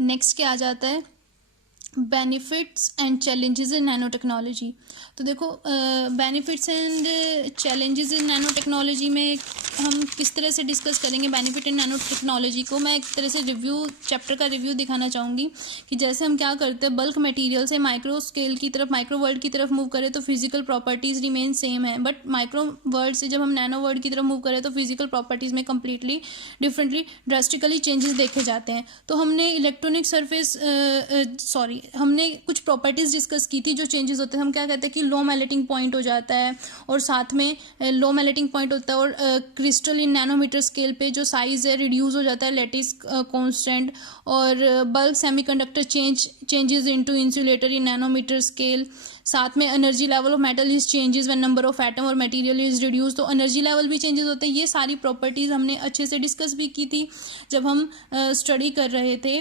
Next क्या आ जाता है, benefits and challenges in nano technology. तो देखो benefits and challenges in nano technology में हम किस तरह से डिस्कस करेंगे बेनिफिट इन नैनो टेक्नोलॉजी को। मैं एक तरह से रिव्यू, चैप्टर का रिव्यू दिखाना चाहूँगी कि जैसे हम क्या करते हैं, बल्क मटेरियल से माइक्रो स्केल की तरफ, माइक्रो वर्ल्ड की तरफ मूव करें तो फिजिकल प्रॉपर्टीज़ रिमेन सेम है, बट माइक्रो वर्ल्ड से जब हम नैनो वर्ल्ड की तरफ मूव करें तो फिजिकल प्रॉपर्टीज़ में कंप्लीटली डिफरेंटली ड्रास्टिकली चेंजेस देखे जाते हैं। तो हमने इलेक्ट्रॉनिक सरफेस हमने कुछ प्रॉपर्टीज़ डिस्कस की थी जो चेंजेस होते हैं। हम क्या कहते हैं कि लो मेल्टिंग पॉइंट हो जाता है, और साथ में लो मेल्टिंग पॉइंट होता है, और क्रिस्टल इन नैनोमीटर स्केल पे जो साइज़ है रिड्यूस हो जाता है, लेटिस कांस्टेंट, और bulk semiconductor changes into insulator in nanometre scale. साथ में energy level of metal is changes when number of atom और मटेरियल इज रिड्यूस, तो एनर्जी लेवल भी चेंजेस होते हैं। ये सारी प्रॉपर्टीज़ हमने अच्छे से डिस्कस भी की थी जब हम स्टडी कर रहे थे,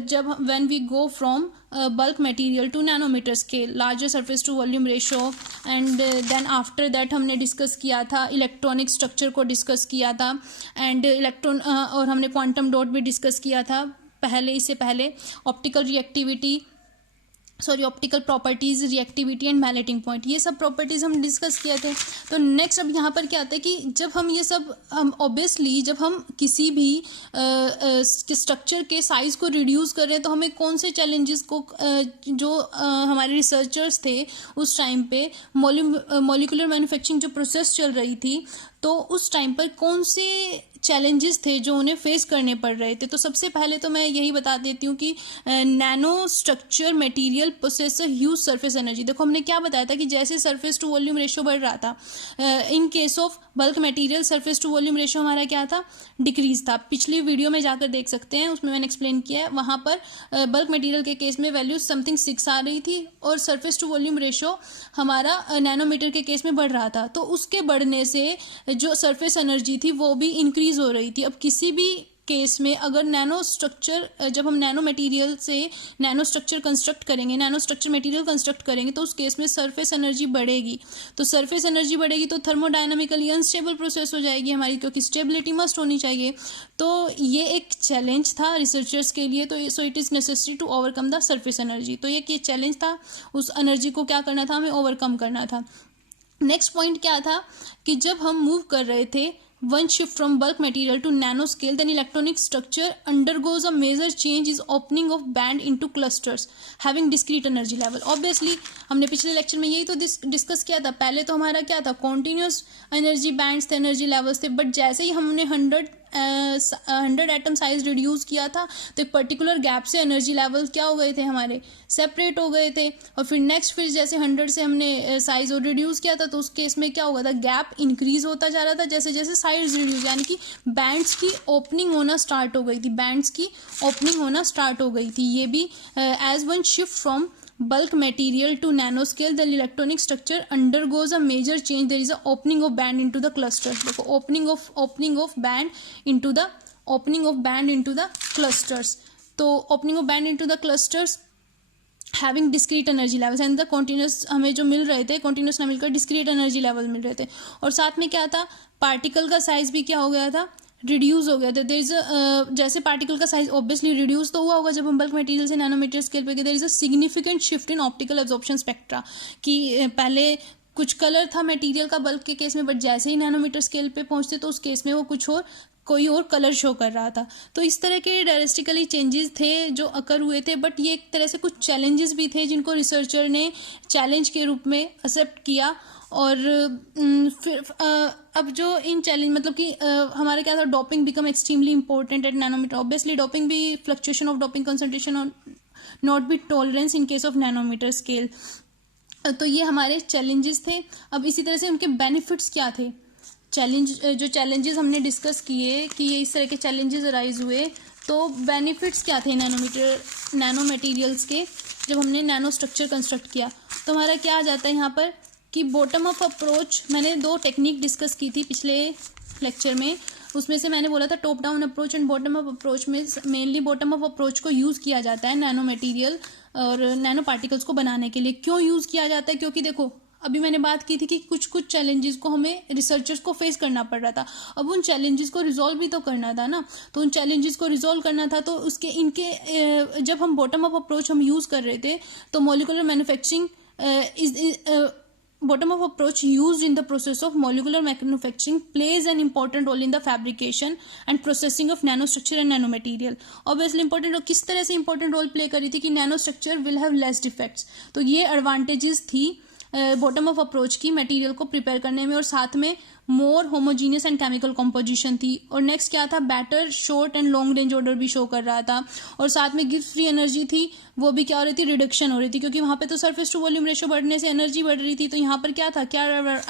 जब when we go from bulk material to nanometer scale, larger surface to volume ratio, and then after that हमने डिस्कस किया था इलेक्ट्रॉनिक स्ट्रक्चर को डिस्कस किया था, एंड इलेक्ट्रॉन और हमने क्वांटम डॉट भी डिस्कस किया था पहले, इससे पहले optical properties, reactivity and melting point, ये सब प्रॉपर्टीज़ हम डिस्कस किए थे। तो नेक्स्ट अब यहाँ पर क्या आता है कि जब हम ये सब ऑब्वियसली जब हम किसी भी स्ट्रक्चर के साइज़ को रिड्यूस कर रहे हैं तो हमें कौन से चैलेंजेस को जो हमारे रिसर्चर्स थे उस टाइम पे मॉलिक्यूलर मैन्युफैक्चरिंग जो प्रोसेस चल रही थी, तो उस टाइम पर कौन से चैलेंजेस थे जो उन्हें फेस करने पड़ रहे थे। तो सबसे पहले तो मैं यही बता देती हूँ कि nano structure material possess huge surface energy. देखो हमने क्या बताया था कि जैसे सरफेस टू वॉल्यूम रेशियो बढ़ रहा था, in case of bulk material surface to volume ratio हमारा क्या था, डिक्रीज था। पिछली वीडियो में जाकर देख सकते हैं, उसमें मैंने एक्सप्लेन किया है। वहाँ पर बल्क मटेरियल के केस में वैल्यू समथिंग 6 आ रही थी, और सरफेस टू वॉल्यूम रेशियो हमारा नैनोमीटर के केस में बढ़ रहा था। तो उसके बढ़ने से जो सरफेस एनर्जी थी वो भी इंक्रीज हो रही थी। अब किसी भी केस में अगर नैनो स्ट्रक्चर, जब हम नैनो मटेरियल से नैनो स्ट्रक्चर कंस्ट्रक्ट करेंगे, नैनो स्ट्रक्चर मटेरियल कंस्ट्रक्ट करेंगे, तो उस केस में सरफेस एनर्जी बढ़ेगी। तो सरफेस एनर्जी बढ़ेगी तो थर्मोडायनामिकली अनस्टेबल प्रोसेस हो जाएगी हमारी, क्योंकि स्टेबिलिटी मस्ट होनी चाहिए। तो ये एक चैलेंज था रिसर्चर्स के लिए। तो so it is necessary to overcome the surface energy. तो ये चैलेंज था, उस एनर्जी को क्या करना था, हमें ओवरकम करना था। नेक्स्ट पॉइंट क्या था कि जब हम मूव कर रहे थे one shift from bulk material to nanoscale, then electronic structure undergoes a major change is opening of band into clusters having discrete energy level. Obviously हमने पिछले लेक्चर में यही तो डिस्कस किया था। पहले तो हमारा क्या था, कॉन्टिन्यूस एनर्जी बैंड्स थे, एनर्जी लेवल्स थे, बट जैसे ही हमने 100 एटम साइज रिड्यूस किया था तो एक पर्टिकुलर गैप से एनर्जी लेवल क्या हो गए थे, हमारे सेपरेट हो गए थे। और फिर जैसे 100 से हमने साइज और रिड्यूस किया था तो उस केस में क्या हुआ था, गैप इंक्रीज होता जा रहा था जैसे जैसे साइज रिड्यूस, यानी कि बैंड्स की ओपनिंग होना स्टार्ट हो गई थी, बैंड्स की ओपनिंग होना स्टार्ट हो गई थी। ये भी as one shift from bulk material to nanoscale, the electronic structure undergoes a major change. There is a opening of band into the clusters. देखो opening of band into the clusters. तो opening of band into the clusters having discrete energy levels, and the continuous हमें जो मिल रहे थे, continuous ना मिलकर discrete energy level मिल रहे थे। और साथ में क्या था, पार्टिकल का साइज भी क्या हो गया था, रिड्यूस हो गया था। देयर इज जैसे पार्टिकल का साइज ऑब्वियसली रिड्यूस तो हुआ होगा जब हम बल्क मटेरियल से नैनोमीटर स्केल पे गए। There is a significant shift in optical absorption spectra, कि पहले कुछ कलर था मटेरियल का बल्क के केस में, बट जैसे ही नैनोमीटर स्केल पे पहुंचते तो उस केस में वो कोई और कलर शो कर रहा था। तो इस तरह के ड्रास्टिकली चेंजेस थे जो अकर हुए थे, बट ये एक तरह से कुछ चैलेंजेस भी थे जिनको रिसर्चर ने चैलेंज के रूप में एक्सेप्ट किया। और फिर अब जो इन चैलेंज मतलब कि हमारा क्या था, doping become extremely important at nanometer. Obviously doping भी, फ्लक्चुएशन ऑफ डोपिंग कंसंट्रेशन और not be tolerance in case of nanometer scale. तो ये हमारे चैलेंजेस थे। अब इसी तरह से उनके बेनिफिट्स क्या थे, जो चैलेंजेस हमने डिस्कस किए कि ये इस तरह के चैलेंजेस अराइज हुए, तो बेनिफिट्स क्या थे नैनो मटेरियल्स के जब हमने नैनो स्ट्रक्चर कंस्ट्रक्ट किया। तो हमारा क्या आ जाता है यहाँ पर कि बॉटम अप अप्रोच, मैंने 2 टेक्निक डिस्कस की थी पिछले लेक्चर में, उसमें से मैंने बोला था top down approach and bottom up approach. में मेनली बॉटम अप अप्रोच को यूज़ किया जाता है नैनो मटेरियल और नैनो पार्टिकल्स को बनाने के लिए। क्यों यूज़ किया जाता है, क्योंकि देखो अभी मैंने बात की थी कि कुछ कुछ चैलेंजेस को हमें रिसर्चर्स को फेस करना पड़ रहा था, अब उन चैलेंजेस को रिजॉल्व भी तो करना था ना, तो उन चैलेंजेस को रिजॉल्व करना था, तो उसके इनके जब हम बॉटम अप अप्रोच हम यूज़ कर रहे थे तो molecular manufacturing bottom up approach used in the process of molecular manufacturing plays an important role in the fabrication and processing of nanostructure and nanomaterial. obviously important किस तरह से important role play करी थी कि nanostructure will have less defects, तो ये advantages थी bottom of approach की मटेरियल को प्रिपेयर करने में, और साथ में मोर होमोजीनियस एंड केमिकल कॉम्पोजिशन थी, और नेक्स्ट क्या था, better short and long range order भी शो कर रहा था, और साथ में गिब्स फ्री एनर्जी थी वो भी क्या हो रही थी, रिडक्शन हो रही थी, क्योंकि वहाँ पे तो सरफेस टू वॉल्यूम रेशो बढ़ने से एनर्जी बढ़ रही थी, तो यहाँ पर क्या था, क्या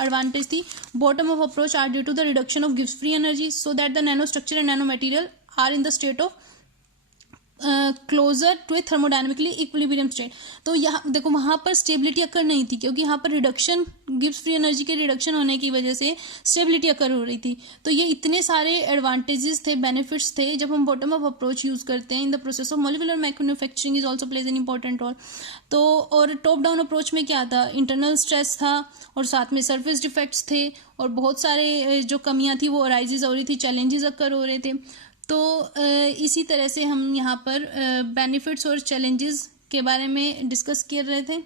एडवांटेज थी, bottom of approach are due to the reduction of Gibbs free energy so that the nano structure and nano material are in the state of closer to a thermodynamically equilibrium state. तो यहाँ देखो वहाँ पर stability अकर नहीं थी, क्योंकि यहाँ पर रिडक्शन गिब्स फ्री एनर्जी के रिडक्शन होने की वजह से स्टेबिलिटी अकर हो रही थी। तो ये इतने सारे एडवांटेजेस थे, बेनिफिट्स थे जब हम बॉटम अप अप्रोच यूज़ करते हैं in the process of molecular manufacturing is also plays an important role. तो और टॉप डाउन अप्रोच में क्या था, इंटरनल स्ट्रेस था और साथ में सरफेस डिफेक्ट्स थे और बहुत सारे जो कमियाँ थी वो अराइजेज हो रही थी, चैलेंजेस अकर हो रहे थे। तो इसी तरह से हम यहाँ पर बेनिफिट्स और चैलेंजेस के बारे में डिस्कस कर रहे थे।